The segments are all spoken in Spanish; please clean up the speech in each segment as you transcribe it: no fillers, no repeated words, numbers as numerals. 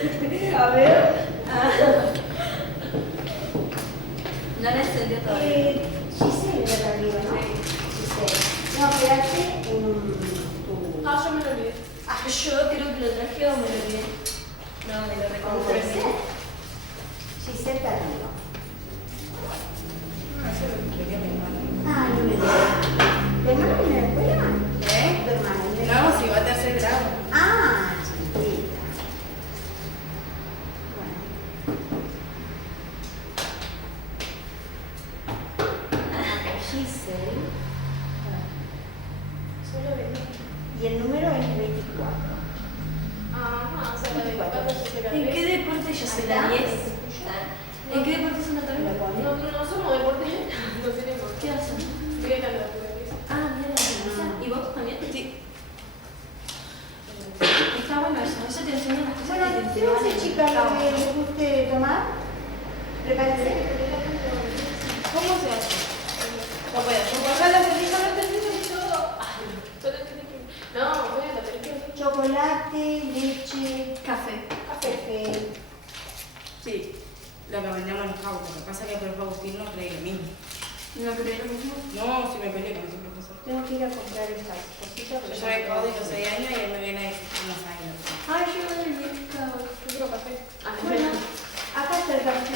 A ver. No la encendió todavía. Giselle de arriba, ¿no? Sí. Giselle. No, quedaste en tu... Ah, yo me lo olvidé. Ah, yo creo que lo traje o me lo olvidé. No, me lo ¿Cómo recuerdo. puede ser? Giselle está arriba. No, eso lo quería mi hermano. Ah, no me digas. ¿Tu hermana viene a la escuela? ¿Eh? ¿Tu hermana viene a la No, escuela? si va a tercer grado. Ah, chiquitita. Bueno. Giselle. Solo de Y el número es 24. Ajá, o sea, la de 4 se queda ¿En qué deporte yo soy la 10? ¿En qué deporte son ¿Lo Natalia? pones? No, no somos deportistas. No tenemos. ¿Qué hacen? Bien a la naturaleza. Ah, mira la naturaleza. ¿Y vos también? Sí. Está bueno eso te enseña las cosas Bueno, que te ¿qué hace, enseñan. chicas, lo que les guste tomar? Prepárense. ¿Cómo se hace? No puedo. Bajar la cerveza, no termino y todo. Solo tiene que. No, voy a la película. Chocolate, leche, Café. café. Sí, lo que vendemos en los pagos. Lo que pasa es que por el Agustín no cree lo mismo. ¿No crees lo mismo? No, si me peleé con ese profesor. Tengo que ir a comprar estas cositas. Yo soy caudo y yo 6 años y él me viene a decir que no sabe lo que es. Ay, yo no le dije Yo quiero café. Bueno, acá está el café.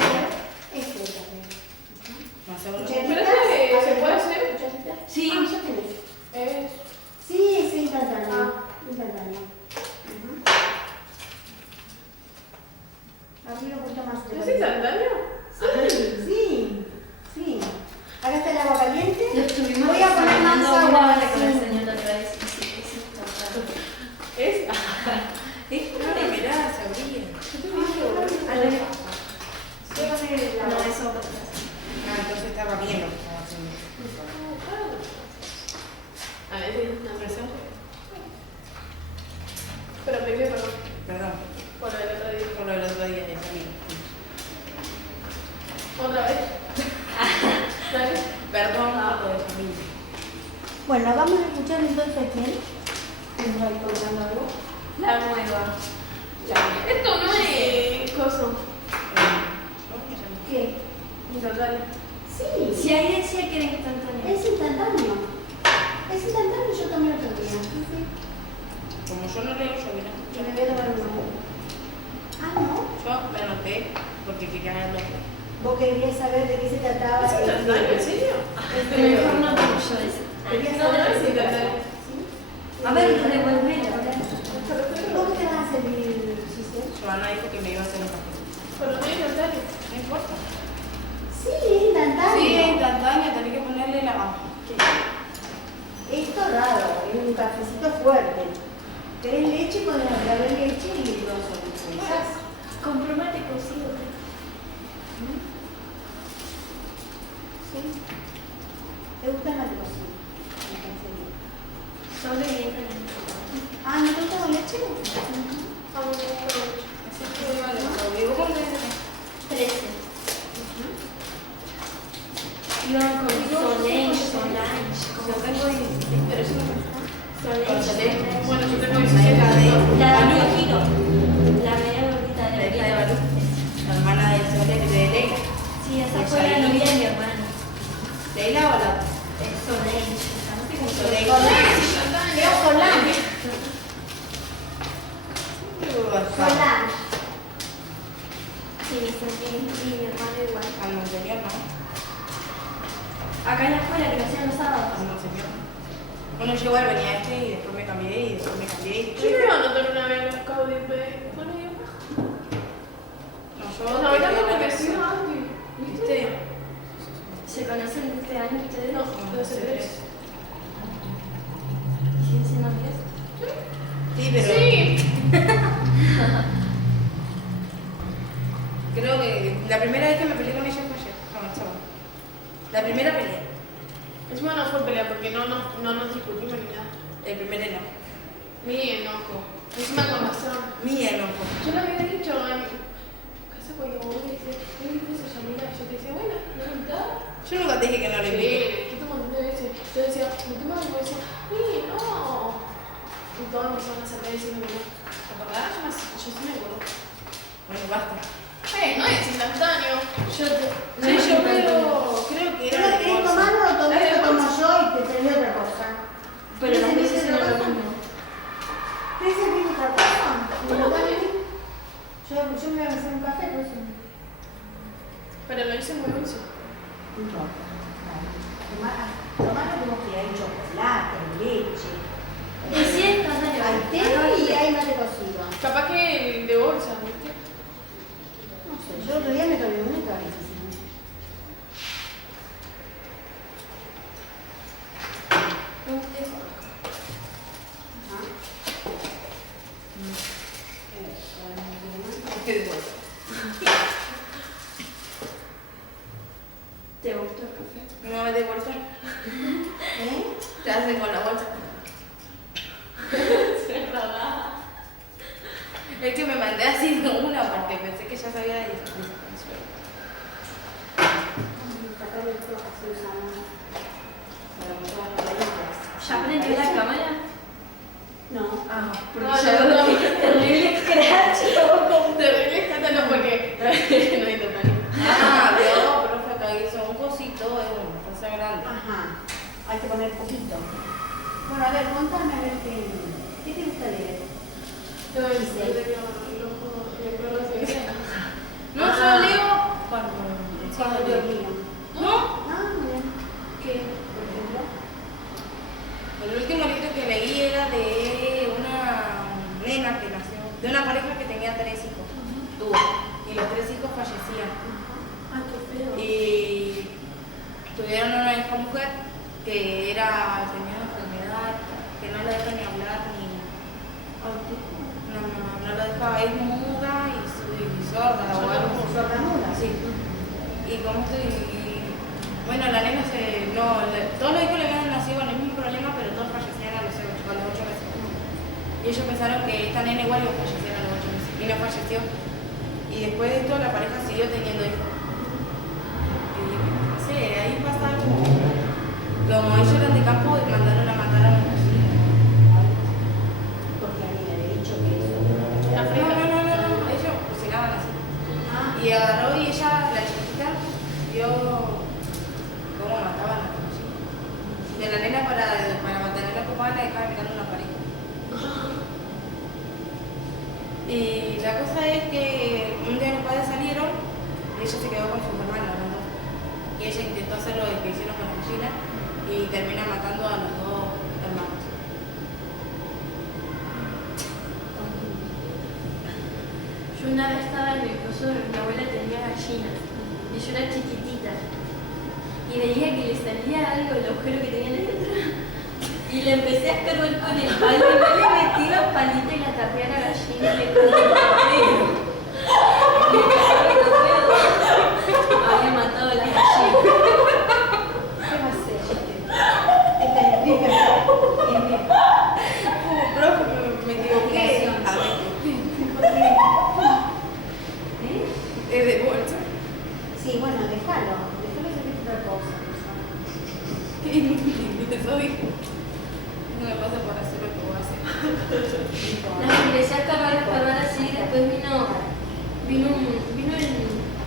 Este es el café. No sé, uno. Cucharitas. Pero ese, ¿se puede hacer? ¿Cucharitas? Sí. Ah, ya tenés. Sí, es instantáneo. Instantáneo. Abrí un poquito más. ¿Es instantáneo? Sí, sí, sí. Acá está el agua caliente. Lo estuvimos Voy a poner más haciendo agua. una hora con la Sí. señora otra vez. Y sí, es instantáneo. ¿Es? Ah, mirá, se abría. A ver. Voy a poner el No, agua. eso otra vez. Ah, entonces estaba bien lo que estaba haciendo. A ver, una presión. Pero me dio perdón. Perdón, Por el otro día. por lo del otro día de salir. ¿Otra vez? ¿Sabes? Perdón por lo de familia. Bueno, vamos a escuchar entonces a quién. ¿Nos va a ir contando algo? La nueva. Esto no es coso. ¿Qué? Instantáneo. Sí. Si ahí decía que era instantáneo. Es instantáneo. Es instantáneo, yo tomé otro día. Sí, sí. Como yo no leo, yo mira. Y me voy a tomar uno. Ah, ¿no? Yo me anoté porque quería verlo. Vos querías saber de qué se trataba. ¿Es instantáneo? ¿En serio? Mejor no tengo yo ese. Querías No, saber no de es qué se trataba. instantáneo. ¿Sí? A ver, revolver. ¿Cómo te vas a servir, Giselle? Joana dijo que me iba a hacer un café. Pero no es instantáneo. No importa. Sí, es instantáneo. Sí, es instantáneo, tenés que ponerle la mano. Esto es raro, es un cafecito fuerte. ¿Querés leche? Podés agregar leche y lo solucionás. Compromete cocido. ¿Sí? ¿Te gusta la cocina? Me parece bien. Solo y bien caliente. Ah, ¿no te gusta con leche? Así que iba a lo ¿Vos cómo te dices? 13. Iban con Solange, como tengo 16, pero eso no me gusta. Solange. Bueno, yo tengo 17. La de medio kilo. La media gordita de la de Balú. La hermana de Sole, de Leila. Sí, esa fue la novia de mi hermano. ¿Leila o la? Solange. No sé cómo se Solange. llama. Creo Solange. Solange. Sí, y mi hermano igual. Al Monseñor, ¿no? Acá en la escuela que lo hacían los sábados. Al Monseñor. Bueno, yo igual venía este y después me cambié y después me cambié. Yo me iba a anotar una vez en los caudios, pero bueno, yo No, yo. no. Ahorita porque sí, ¿Viste? ¿Se conocen de este año ustedes? No, hace 3. ¿Siguen siendo amigas? Sí, pero. Creo que la primera vez que me peleé con ella fue ayer. No, chaval. La primera pelea. Encima no fue pelea porque no nos discutimos ni nada. El primer enojo. Mi enojo. Encima con razón. Mi enojo. Yo le había dicho en casa cuando vos me dices, ¿qué me dices a Yamila? Yo te decía, bueno, ¿no me invitaba? Yo nunca te dije que no le Sí, invité. dijiste un montón de veces. Yo decía, mi tema me decía, no. Y todas las personas se diciendo que no. ¿Te acordás? Yo sí me acuerdo. tomaste. No es instantáneo. Yo te... Sí, yo creo que ¿Pero era lo de querés bolsa. tomar o lo tomé, Es de lo tomo bolsa. yo y te serví otra cosa? Pero las ¿Querés veces servir no otra lo cosa? mismo. ¿Querés servir otra cosa? ¿Me lo dan a mí? Yo me voy a hacer un café, por eso. Pero lo hice muy dulce. No importa. Tomar como que hay chocolate, leche. Y sí, es instantáneo. Hay té y hay mate cocido. Capaz que el de bolsa, ¿viste? No sé, yo otro día me tomé uno y estaba riquísimo. Es de bolsa. ¿Te gustó el café? No es de bolsa. ¿Eh? Te hacen con la bolsa. Es que me mandé así de una porque pensé que ya sabía de eso. Sacar el toque, así usamos para mostrar las palitas. ¿Ya prendió la cámara? No. Ah, porque No, ya no, no. terrible scratch. Terrible escándalo porque no hay total. Ah, veo, profe, acá hizo un cosito, es una taza grande. Ajá. Hay que poner poquito. Bueno, a ver, contame a ver qué te gusta leer. No, yo leo Cuando yo leo. ¿No? Ah, muy bien. ¿Qué? Por ejemplo. El último libro que leí era de una nena que nació, de una pareja que tenía 3 hijos. Tuvo. Y los 3 hijos fallecían. Ah, qué feo. Y tuvieron una hija mujer que tenía una enfermedad, que no la deja ni hablar ni. No la dejaba, es muda y sorda o algo. Sordamuda. Sí. Y como bueno, la nena todos los hijos le habían nacido con el mismo problema, pero todos fallecían a los 8 meses. Y ellos pensaron que esta nena igual iba a fallecer a los 8 meses. Y no falleció. Y después de esto la pareja siguió teniendo hijos. Y no sé, ahí pasa algo. Como ellos eran de campo, mandaron a matar a una cocina. Porque a mí me había dicho que eso. No, ellos cocinaban así. Ah, Y agarró y ella, la chiquita, vio cómo mataban a la cocina. De la nena para mantenerla ocupada la dejaba mirando una pared. Y la cosa es que un día los padres salieron y ella se quedó con sus hermanos, los dos. Y ella intentó hacer lo que hicieron con la gallina y termina matando a los 2 hermanos. Yo una vez estaba en el coso de mi abuela tenía gallinas y yo era chiquitita y veía que le salía algo el agujero que tenía dentro y le empecé a escarbar con el palo y no le metí los palitos y la tapé a la gallina y le puse el café. Le cagaba el café. Había matado a la gallina. ¿qué va a hacer? Esta es rica. Profe, me equivoqué. A ver, es de bolsa. Sí, bueno, déjalo servir otra cosa. Eso dije. No me pasa por hacer lo que voy a hacer. Las empecé a escarbar así, después vino el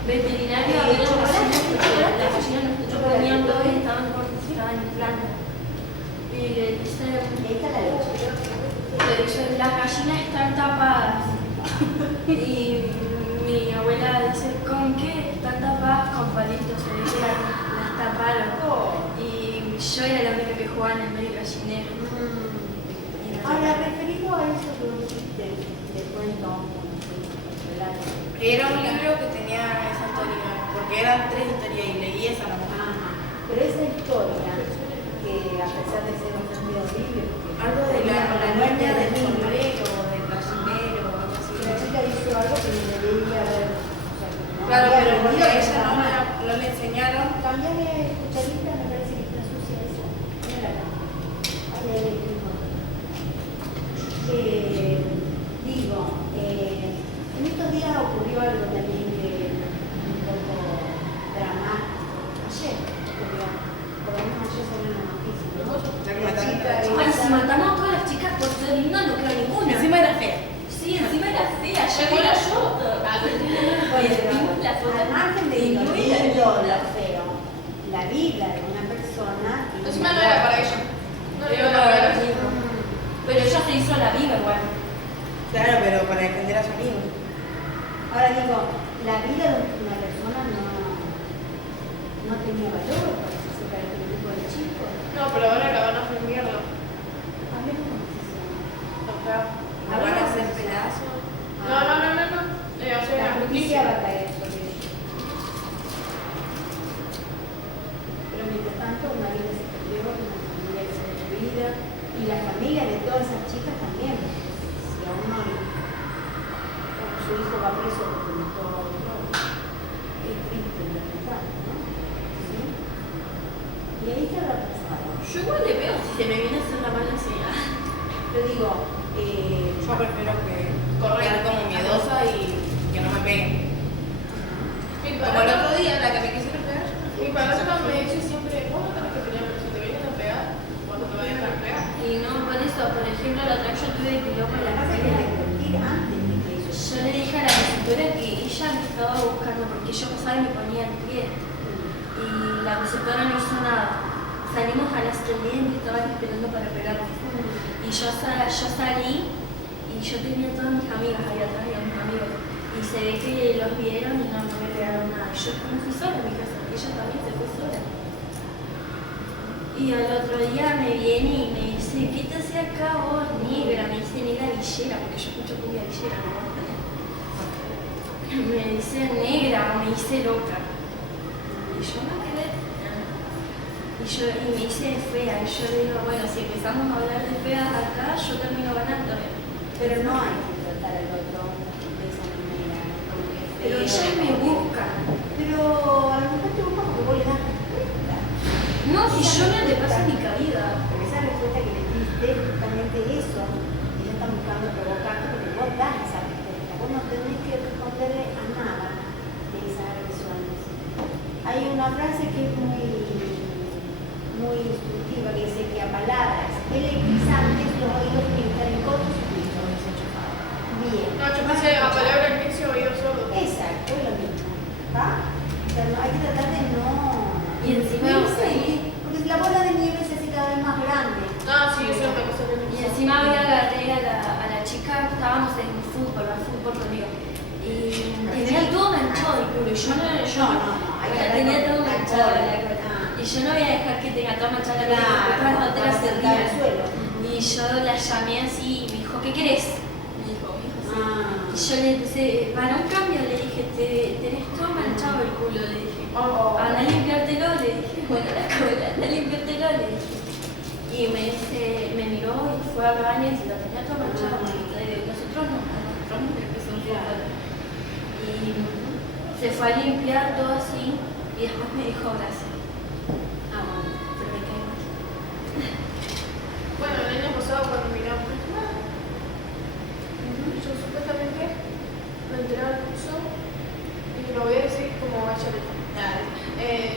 veterinario a ver las gallinas porque las gallinas no comían todo y estaban cortas, estaban inflando. Y le dice, Esta es la leche. las gallinas están tapadas. Y mi abuela dice, ¿con qué? Están tapadas con palitos, se ve que las taparon. Y yo era la única que jugaba en el medio gallinero. Ahora, referido a eso que vos dijiste del cuento, relato. Era un libro que tenía esa historia, porque eran 3 historias y leí esa nomás. Ajá. Pero esa historia, que a pesar de ser bastante horrible, porque Algo de la niña del niño, sombrero, del gallinero, algo así. la chica hizo algo que no debería haber. O sea, que no Claro, había pero porque aprendido a que ella estaba mal. no le enseñaron. Cambiame cucharita, me parece que está sucia esa. Mira acá. Ahí hay el mismo. Digo, en estos días ocurrió algo también que un poco dramático. Ayer ocurrió, por lo menos ayer salió en la noticia. ¿no? Ya que La mataron chica a la Ay, esa- si matamos a todas las chicas por ser lindas, no queda ninguna. Encima era fea. Sí, encima era fea. Llegó la yo. vimos la foto. Al margen de lo muy la lindo o vida. lo feo, la vida de una persona. tiene Encima no un era valor. para ella. No Pero era para ella. Pero ella se hizo la viva igual. Claro, pero para defender a su amigo. Ahora digo, la vida de una persona no tenía valor para sacar este tipo de chicos. No, pero ahora la van a hacer mierda. Hablemos de eso. ¿La van a hacer pedazos? No. O sea, La la justicia va justicia. a caer sobre ellos. Pero mientras tanto, una vida se perdió, una familia que se destruida, y la familia de todas esas chicas también. Si a uno su hijo va preso porque mató a otro, es triste y lamentable, ¿no? ¿Sí? Y ahí está la pasada. Yo igual le veo si se me viene a hacer la mala señal. Yo digo, Yo prefiero que quedar como miedosa y que no me peguen. Como el otro día, la que me quisieron pegar. Mi padrastro me dice siempre, vos no tenés que pelear, pero si te vienen a pegar, vos no te vas a dejar pegar. Y no, por eso, por ejemplo, la otra vez yo tuve que lo con que la pasa es que pelea. hay que advertir antes de que eso Yo le dije a la preceptora que ella me estaba buscando porque yo pasaba y me ponía en pie. Y la preceptora no hizo nada. Salimos a las 3 y estaban esperando para pegarme. Y yo salí y yo tenía todas mis amigas ahí atrás y a mis amigos. Y se ve que los vieron y no me pegaron nada. Yo me fui sola a mi casa, ella también se fue sola. Y al otro día me viene y me dice, ¿qué te hace acá vos, negra? Me dice negra villera, porque yo escucho cumbia villera, ¿no? Me dice negra o me dice loca. Y yo me quedé. Y me dice fea. Y yo le digo, bueno, si empezamos a hablar de feas acá, yo termino ganando. Pero no hay que tratar al otro de esa manera. Como que es Pero feo, ella me como que- busca. Pero a lo mejor te busca porque vos le das respuesta. No, si yo no le paso mi cabida. Porque esa respuesta que le diste es justamente eso. Ella está buscando provocarte porque vos das esa respuesta. Vos no tenés que responderle a nada de esas agresiones. Hay una frase que es muy instructiva que dice que a palabras electrizantes los oídos cristales cortos y los desenchufados. Bien. No, yo pensé a palabra el necio oído sordo. Exacto, es lo mismo. ¿Va? O sea, hay que tratar de no. Y encima- porque la bola de nieve se hace cada vez más grande. No, sí, eso es una cosa que Y encima hoy agarré a la chica, estábamos en fútbol, al fútbol conmigo. Y tenía todo manchado el culo. Y yo no, hay que tenía todo darle manchado alcohol. la cara. Y yo no voy a dejar que tenga todo manchado la cara, Claro, porque después las otras se sentar al rían. suelo. Y yo la llamé así y me dijo, ¿qué querés? Me dijo sí. Ah. Y yo le puse, para un cambio le dije, tenés todo manchado el culo, le dije. Oh. Anda a limpiártelo, le dije, bueno, la cola, anda a limpiártelo, le dije. Y me miró y fue a baño y se lo tenía todo manchado. Nosotros no me empezó un fútbol. Y se fue a limpiar todo así y después me dijo gracias. Ah, bueno, pero me cae mal. Bueno, el año pasado cuando miramos yo supuestamente me enteré del curso y lo voy a decir como a ella le dijo.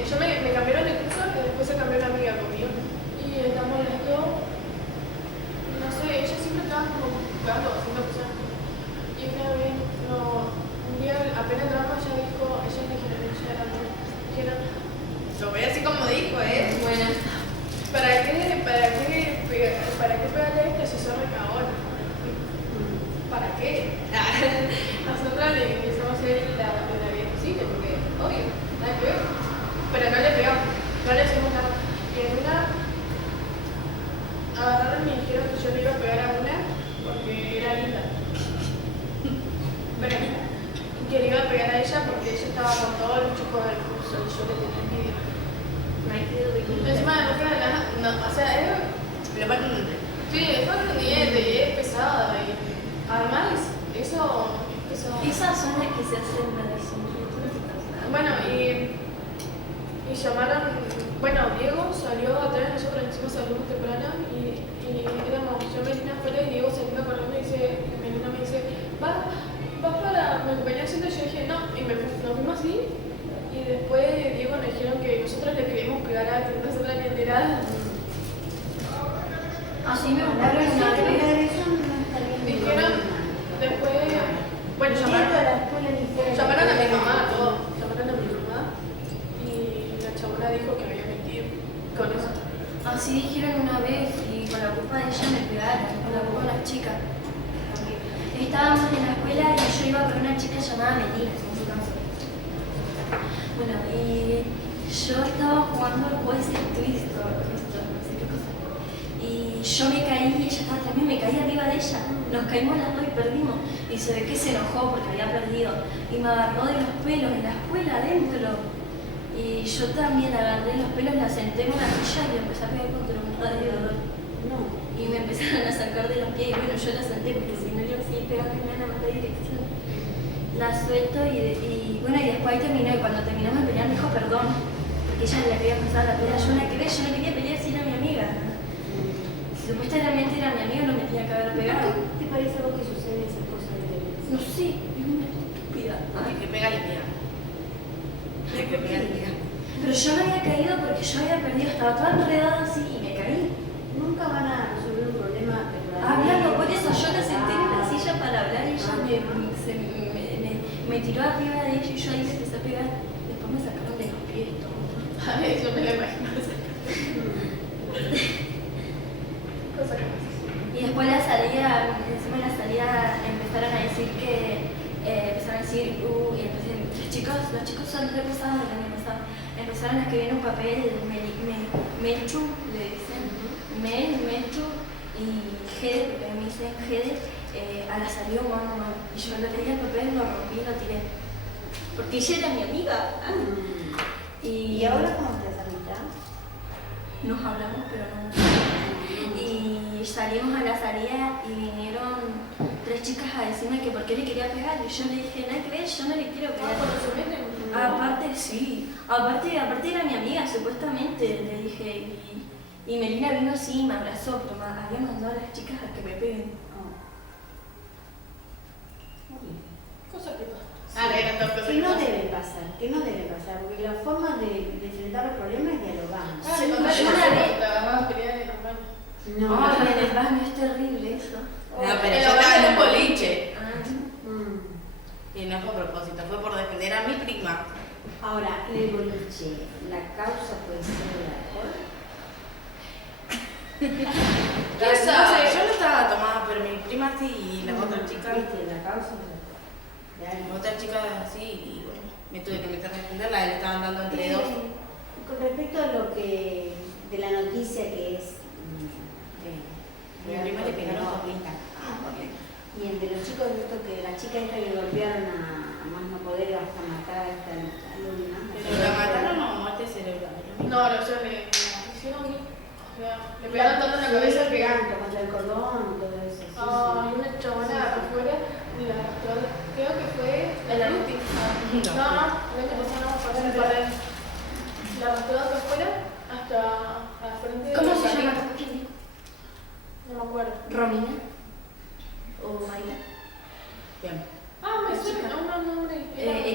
Yo me cambiaron de curso y después se cambió una amiga conmigo. Y estamos las dos. Y no sé, ella siempre estaba como jugando, haciendo cosas. Y una vez, un día apenas entramos, ella dijo, ella le dijeron, lo voy a decir como dijo, Bueno, ¿Para qué pegarle esto si sos recagón? ¿Para qué? Nosotros le empezamos a hacer la vida posible, porque obvio, nada que ver. Pero no le pegamos, no le hacemos nada. Y en una agarraron y me dijeron que yo le iba a pegar a una porque era linda. Pero que le iba a pegar a ella porque ella estaba con todos los chicos del curso y yo le tenía envidia. me ha quedado de culo. Encima de no, o sea, Pero aparte, sí, es contendiente y es pesada y además eso es pesado. Esas son las que se hacen para eso. Bueno, y llamaron, bueno, Diego salió atrás de nosotros, encima salimos temprano y éramos, yo Melina afuera y Diego saliendo corriendo y Melina me dice, vas para, me acompañás haciendo, y yo dije, no, y nos fuimos así. Y después Diego nos dijeron que nosotros le queríamos pegar a que nosotras ni enteradas. Así me La buscaron agresión, una la vez. agresión no está bien. Dijeron, después, bueno, Yendo a la escuela ni fuera de llamaron a mi la así dijeron una vez y por la culpa de ella me pegaron, por la culpa de las chicas. Estábamos en la escuela y yo iba con una chica llamada Melina, en su caso. Bueno, y yo estaba jugando al juego ese Twister, no sé qué cosa. Y yo me caí y ella estaba también, me caí arriba de ella. Nos caímos las dos y perdimos. Y se ve que se enojó porque había perdido. Y me agarró de los pelos en la escuela adentro. Y yo también agarré los pelos, la senté en una silla y le empecé a pegar contra un radiador. No. Y me empezaron a sacar de los pies y bueno, yo la senté porque si no yo seguía pegando me iban a matar dirección. La suelto y bueno, y después ahí terminó y cuando terminamos de pelear me dijo perdón. Porque ella le había pasado la pelea, yo la que yo no quería pelear si era mi amiga. Si supuestamente era mi amiga no me tenía que haber pegado. ¿Qué te parece a vos que sucede esa cosa de violencia? No sé, es una estúpida. El que pega le pega. El que pega le pega. Pero yo me había caído porque yo había perdido, estaba toda enredada así y me caí. Nunca van a resolver un problema de Hablando, por eso yo la senté en una silla para hablar y ella me tiró arriba de ella y yo ahí le empecé a pegar. Después me sacaron de los pies y todo. A ver, yo me lo imagino. Cosa que pasa. Y después encima de la salida empezaron a decir que, y los chicos son reposados el año pasado. Empezaron a escribir un papel, Melchu, le dicen, Melchu y Gede, porque me dicen Gede, a la salida mano a mano. Y yo lo leí el papel, lo rompí y lo tiré. Porque ella era mi amiga. ¿Y ahora cómo te has amistad? Nos hablamos, pero no. Y salimos a la salida y vinieron 3 chicas a decirme que por qué le quería pegar. Y yo le dije, nada que ver, yo no le quiero pegar. Cuando se meten. Aparte, sí. Aparte era mi amiga, supuestamente, le dije. Y Melina vino así y me abrazó, pero había mandado a las chicas a que me peguen. Cosa que pasa. Eran dos cosas Que que no pasan. debe pasar, porque la forma de enfrentar los problemas es dialogando. Ah, Sí, le una contaste vez- que te agarrabas peleas en el baño. Ay, en el baño es terrible eso. No, pero En yo la estaba en baño un boliche. Mm. Y no fue a propósito, fue por defender a mi prima. Ahora, en el boliche, ¿la causa puede ser el alcohol? No sé, yo no estaba tomada, pero mi prima sí y la otra chica. ¿Viste? La causa de La algo. otra chica sí, y bueno, me tuve que meter a defenderla, le estaban dando entre dos. Con respecto a lo que, de la noticia que es Mi prima le pegaron no. por lista. Y el de los chicos, esto que la chica esta que golpearon a más no poder hasta matar a esta alumna. Pero la mataron o muerte cerebral. No, o sea, le hicieron. O sea, le pegaron tanto en la cabeza que. Peganto contra el cordón y todo eso. sí, Ah, una chabona afuera, creo que fue ¿La luz. Lupi? No, el año pasado no, fue hace un par de años. La arrastró de afuera hasta la frente de ¿Cómo la se salida. llama? ¿Quién dijo? No me acuerdo. ¿Romina? ¿O Mayra? Bien. Ah, me suena un nombre.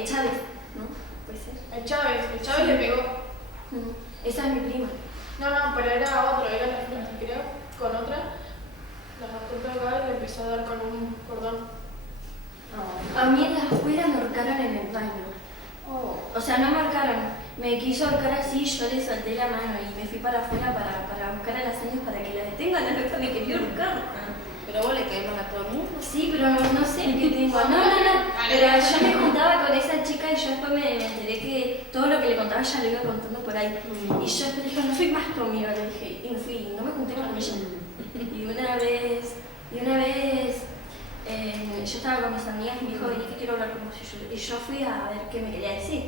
Chávez, ¿no? Puede ser. El Chávez le pegó. Esa es mi prima. No, pero era otro, era la frente, creo, con otra. La arrastró de acá y le empezó a dar con un cordón. A mí en la escuela me ahorcaron en el baño. O sea, no me ahorcaron. Me quiso ahorcar así, yo le solté la mano y me fui para afuera para buscar a las señas para que la detengan. La loca me quería ahorcar. Pero vos le caes mal a todo el mundo. Sí, pero no sé qué tengo. No. Pero yo me juntaba con esa chica y yo después me enteré que todo lo que le contaba ella lo iba contando por ahí. Y yo después dije, no soy más tu amiga, le dije. Y me fui, no me junté con ella. Y una vez yo estaba con mis amigas y me dijo, vení que quiero hablar con vos. Y yo fui a ver qué me quería decir.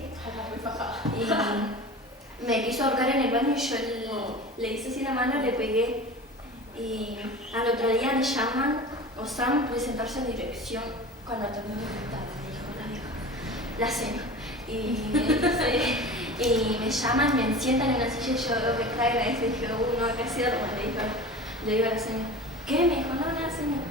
Y me quiso ahorcar en el baño y yo le hice así la mano, le pegué. Y al otro día me llaman, Osam, presentarse en dirección cuando terminé de contar, me dijo la vieja, la cena. Y me llaman, me sientan en la silla y yo me traigo y dije, no, acá ha sido como le digo a la señora, ¿qué? Me dijo, no, nada, señora.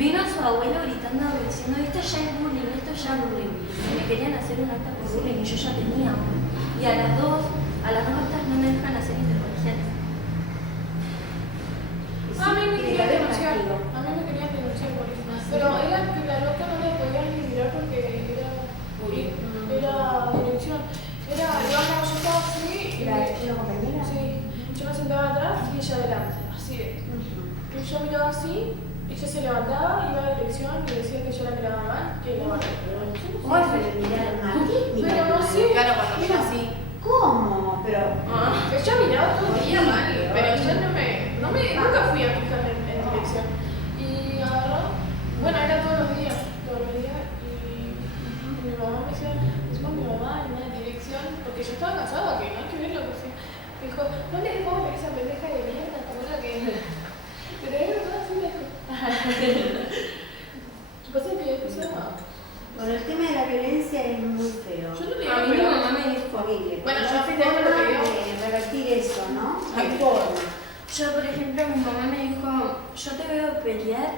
Vino su abuelo gritando, diciendo, esto ya es bullying, esto ya es bullying. Y me querían hacer un acta por bullying y yo ya tenía uno. Y a las dos actas no me dejan hacer intercolegiales. A mí me querían denunciar. A mí me querían denunciar por eso. Pero era que la loca no la podían ni mirar porque era dirección. Digamos, yo estaba así. ¿Era una compañera? Sí. Yo me sentaba atrás y ella yo miraba así, ella se levantaba, iba a la dirección y decía que yo la miraba mal, que la van Vos se le miraron mal. Pero no sé. Claro, cuando mira así. ¿Cómo? Pero. Que yo miraba todo el día mal, pero yo nunca fui a fijarme en dirección. Y agarró, bueno, era todos los días, y mi mamá me decía, encima mi mamá en una dirección, porque yo estaba casada, que no hay que ver lo que sea. Me dijo, no le pongas a esa pendeja de mierda, como la que. Pero es verdad, sí me dijo. ¿Qué pasa que después Bueno, el tema de la violencia es muy feo. yo no le A mí mi mamá me dijo, Horrible. Bueno, Pero yo no hay festejo lo que forma veo. de revertir eso, ¿no? No hay forma. yo por ejemplo, mi mamá me dijo, yo te veo pelear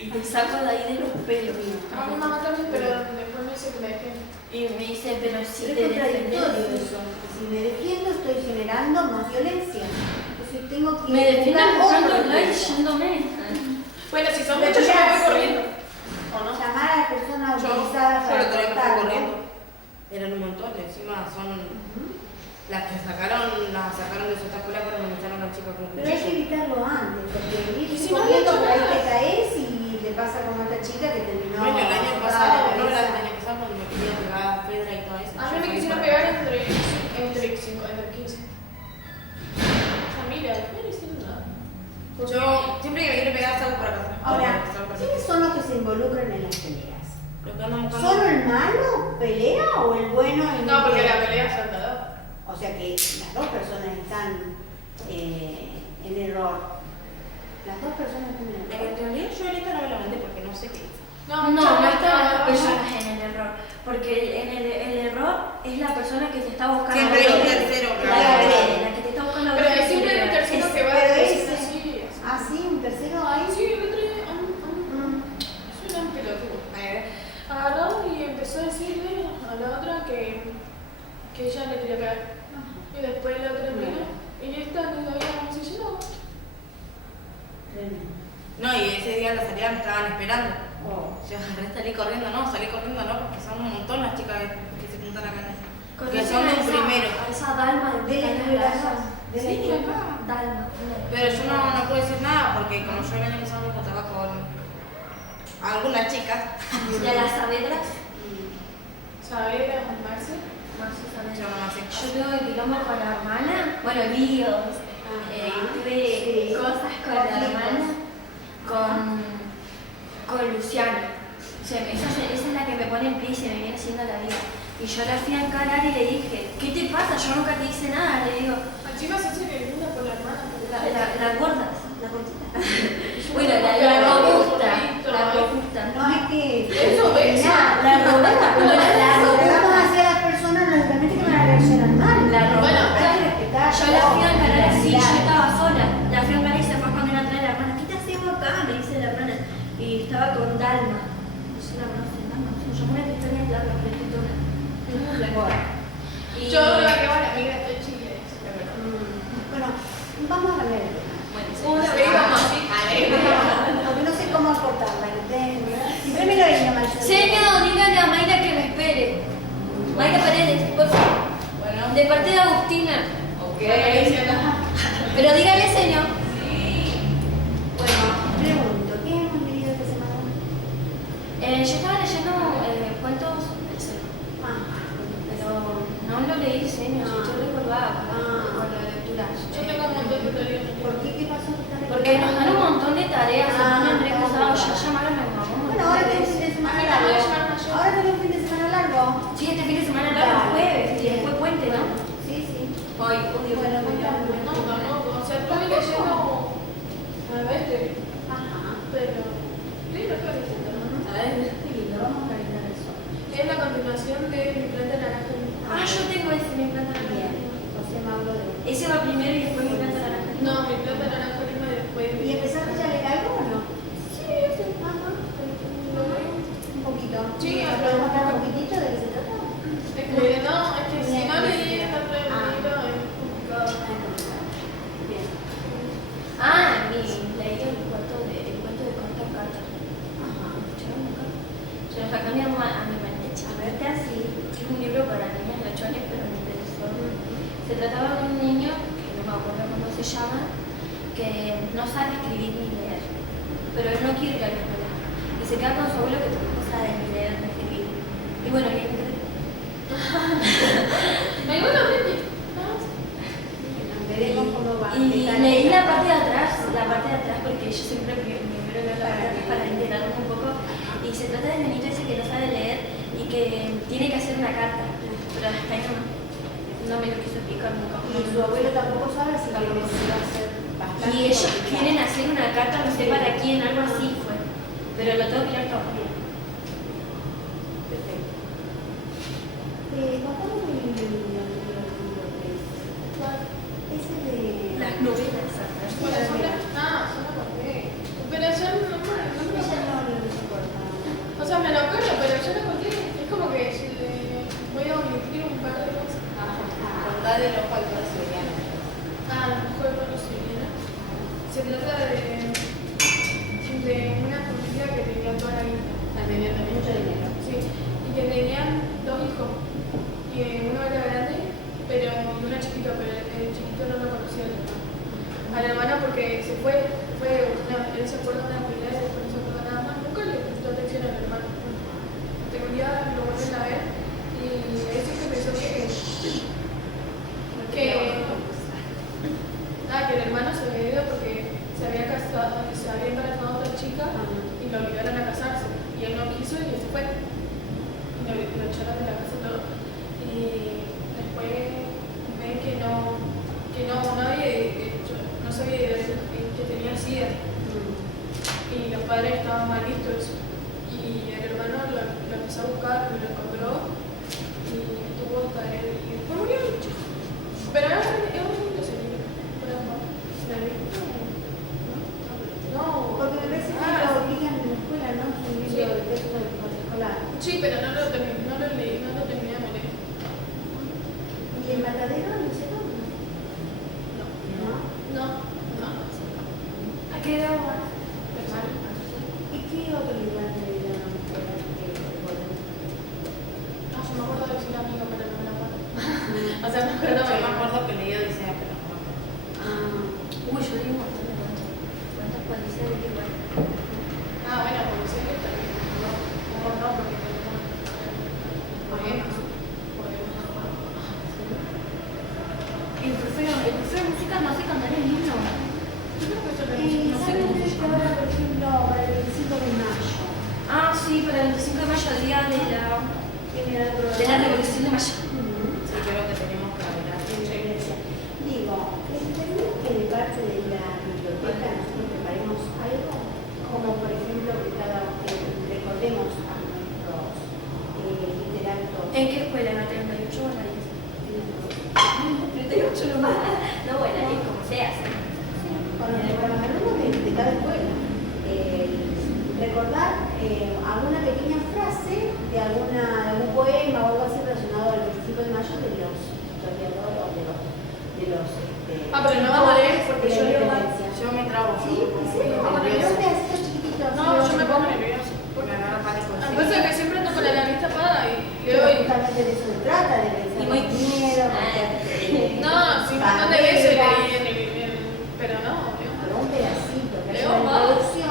y te saco de ahí de los pelos. A mi mamá también, pero después me dice que me dejé. Y me dice, pero si Pero te es contradictorio defendes. eso. Porque si me defiendo, estoy generando más violencia. Entonces tengo que. Me defiendo buscar buscando otra like cosa. yéndome. Bueno, si son Pero muchos, yo ya me voy sé. corriendo. ¿O no? Llamar a la persona Yo autorizada solo para que me fui cortar, corriendo. ¿no? Eran un montón, encima son las que las sacaron de su escuela para amenazar a una chica con Pero hay que cuchillo. evitarlo antes, porque ir Y si no corriendo le por ahí echas te nada. caes y le pasa como a esta chica que terminó. Bueno, el año cortada pasado, la no, el cabeza. año pasado cuando me querían pegar piedra y todo eso. A mí yo me fui quisieron para- pegar entre 15. Familia, no le hicieron nada. Yo siempre que me quieren pegar salgo para casa. Ahora, Salgo para ¿quiénes casa. son los que se involucran en las peleas? Lo que andan buscando. ¿Solo el malo pelea o el bueno en No, porque la pelea se ha dado. O sea que las dos personas están en error. Las dos personas están en En error. teoría yo ahorita no me la mandé porque no sé qué es. No, no están las personas en el error. Porque el error es la persona que te está buscando. Siempre hay un agreder. tercero que La va a agrede, agredir. la que te está buscando Pero agreder. es siempre el tercero que va a Pero decir ese- así. Ah, sí, un tercero ahí. Sí, el otro día. Suena un pelotudo. Agarró y empezó a decirle a la otra que ella le quería pegar. Y después la otra vino y esta no la había como si yo. Tremendo. No, y ese día en la salida me estaban esperando. Oh. Yo salí corriendo no, porque son un montón las chicas que se juntan acá. Que ¿Conocen son a de un esa- primero. a esa Dalma de De la Pestañas escuela, Largas? de la Sí, escuela. acá. Dalma. Pero yo no puedo decir nada porque como yo el año pasado me contaba con algunas chicas. ¿Y a las Saavedras? Saber Marce. Marce Yo Saavedra. no sé. Yo tuve quilombo con la hermana, bueno, líos, tuve Sí. cosas con la hermana, con Luciana. O sea, esa es la que me pone en pie y se me viene haciendo la vida. Y yo la fui a encarar y le dije, ¿qué te pasa? Yo nunca te hice nada. Le digo, A chicas se hace que linda por la hermana. las gordas, la gordita. Bueno, La la robusta, gordita. la robusta. No hay que. Eso es. La robusta, bueno, la Lo que vamos a robusta. hacer a las personas, lógicamente que van a reaccionar mal. La robusta. Bueno, hay que respetar. Yo la fui a encarar así, yo Claro. estaba sola. La fui a encarar y se fue cuando atrás la hermana. ¿Qué te hacemos acá? Me dice la hermana. Y estaba con Dalma. No sé la conocen, Dalma. Se llamó una pestaña de Dalma, pero es tetona. Es muy blanca. Y- Yo la que va a la amiga de Chile. Bueno, vamos a cambiar el tema. Una vez íbamos así. Porque no sé cómo acortarla. Primero ella, Marcela. Señor, dígale a Mayra que me espere. Mayra Paredes, por favor. Bueno, De parte de Agustina. ok. Pero dígale, señor. Bueno, pregunto, ¿qué hemos leído esta semana? Yo estaba leyendo cuentos del celo. Pero no lo leí, señor. Si yo recordaba con la lectura. Yo tengo un montón de teorías. ¿Por qué? ¿Qué pasó? Porque nos dan un montón de tareas, se ponen re pesados. Ya llamaron a mi mamá un Bueno, montón ahora de tenés un veces. fin de semana A mí largo. me llamaron ayer. Ahora tenés un fin de semana largo. Sí, este fin de semana largo, jueves, y después puente, ¿no? Sí, sí. Hoy, odio. Bueno, contame. No, tampoco. O sea, estoy leyendo a veces, Ajá. pero sí, lo estoy leyendo. A ver, qué lindo, vamos a revisar eso. Es la continuación de Mi planta naranja. Ah, yo tengo ese, me encanta la Bien. naranja. José Mauro de. Ese va primero y después me encanta la naranja. No, Mi planta naranja lima después. ¿Y empezaste ya a leer algo o no? Sí, sí. Ajá. Lo veo. Un poquito. Sí, ¿Podemos hablar un poquitito de qué se trata? Es que no, es que si no leí esta pregunta es complicado. Bien. Ah, leí el cuento de Corta Carta. Ajá. ¿Escucharon nunca? Se lo sacó a mi mancha. A verte así, que es un libro para niñas lochones, pero me interesó. Se trataba de un niño, que no me acuerdo cómo se llama, que no sabe escribir ni leer. pero él no quiere ir a la escuela. Y se queda con su abuelo que tampoco sabe ni leer ni escribir. Y bueno, y ¿Alguno aprende? Veremos cómo va. y leí la parte de atrás, porque yo siempre primero leo la parte de atrás para enterarme un poco. Y se trata del nenito ese que no sabe leer y que tiene que hacer una carta. Pero hasta ahí no me lo quiso explicar nunca. Y su abuelo tampoco sabe, así que necesita hacer bastante. Y ellos complicado. quieren hacer una carta, no sé para quién, algo así fue. Pero lo tengo que leer todo. Perfecto. Contame el libro que es. Ese de... Las novelas. Bueno, son las conté. Pero yo no me Ella no lo soporta. O sea, me lo acuerdo, pero yo lo conté. Es como que si le voy a omitir un par de cosas. Contá de los factores siberianos. A lo mejor no lo sé bien. Se trata de una familia que tenía toda la vida. También mucho dinero. Sí, y que tenían dos hijos. Y uno era grande, pero y uno chiquito, pero el chiquito no lo conocía al hermano porque él se acuerda de una pelea y después no se acuerda nada más. Nunca le prestó atención al hermano. Hasta que un día lo vuelven a ver y ahí sí que pensó que el hermano se había ido porque se había casado, se había embarazado a otra chica y lo obligaron a casarse. Y él no quiso y se fue. Y lo echaron de la casa todo. Y después ven que no sabía que tenía SIDA. Y los padres estaban mal vistos. Y el hermano lo empezó a buscar, lo encontró y estuvo hasta él. Y después murió el chico. Pero es un lindo ese libro. ¿La viste? No. Porque me parece que lo obligan en la escuela, ¿no? Es un libro de texto de escolar. Sí, pero no lo leí, no lo terminé de leer. ¿Y el matadero lo hicieron? ¿No? No. ¿A qué edad va? ¿Y qué otro libro han leído en la escuela que recuerden? No, yo me acuerdo de decir amigo, pero no me lo acuerdo. O sea, no Pero acuerdo. yo me acuerdo que leí Odisea, pero no me acuerdo. Uy, yo leí un montón de cuentos. ¿Cuántas policías leí igual? Bueno, porque sé que también. Un montón, porque tenemos poemas. El profesor de música no hace cantar el himno. Yo creo que eso lo No sé sé. cómo ahora, por ejemplo, para el 25 de mayo. Ah, sí, para el 25 de mayo, el día de la Revolución de Mayo. Sí, creo que tenemos que hablar. Digo, ¿entendés que de parte de la biblioteca nosotros preparemos algo? Como por ejemplo que recordemos a nuestros literatos. ¿En qué escuela? ¿En la 38 o en la 10? 38 nomás. No, bueno, ahí como sea. Con los alumnos de cada escuela. Recordar alguna pequeña frase de algún poema o algo así relacionado al 25 de mayo de los historiadores o de los Pero no vamos a leer porque yo leo mal. Yo me trabo. Sí, pues sí, como pero un pedacito chiquitito. No, yo me pongo nerviosa. Porque me agarra pánico. Pasa que siempre ando con la nariz tapada y leo y... Justamente de eso se trata, de pensar Y muy con miedo, No, sí, un montón de veces leí pero no, pero un pedacito, que Leo haya una más. introducción.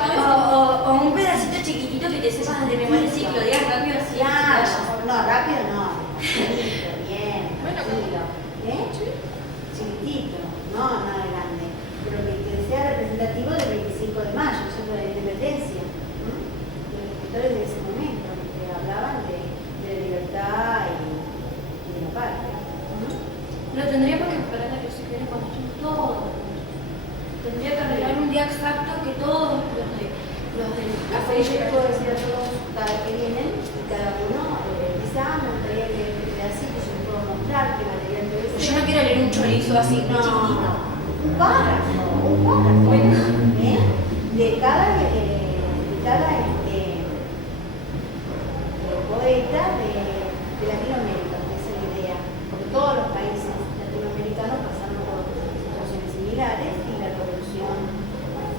O un pedacito chiquitito que te sepas de memoria, sí, que lo digas rápido así. Claro, no, rápido no, chiquitito, bien, Bueno, tranquilo. Chiquitito, no grande, pero que sea representativo del 25 de mayo, ¿no? De la independencia, de los escritores de ese momento, que hablaban de la libertad y de la patria. Lo tendríamos que preparar la que se quiere cuando estemos todos. Tendría que arreglar un día exacto que todos los del café Yo les puedo decir a todos cada vez que vienen y cada uno dice, me gustaría que este pedacito yo les puedo mostrar qué material debe ser. Yo no quiero leer un chorizo así, No, chiquitito. un párrafo. De cada poeta de Latinoamérica, que esa es la idea, porque todos los países latinoamericanos pasaron por situaciones similares y la revolución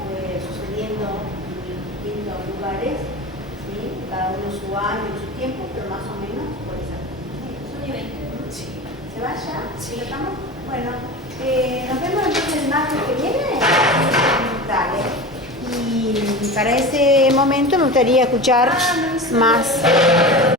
fue sucediendo en distintos lugares, ¿sí? Cada uno su año y su tiempo, pero más o menos por esa manera. Son y 20. Sí. ¿Se vaya? ¿Sí? ¿Estamos? Bueno, nos vemos entonces el martes que viene. Dale. Y para ese momento me gustaría escuchar más.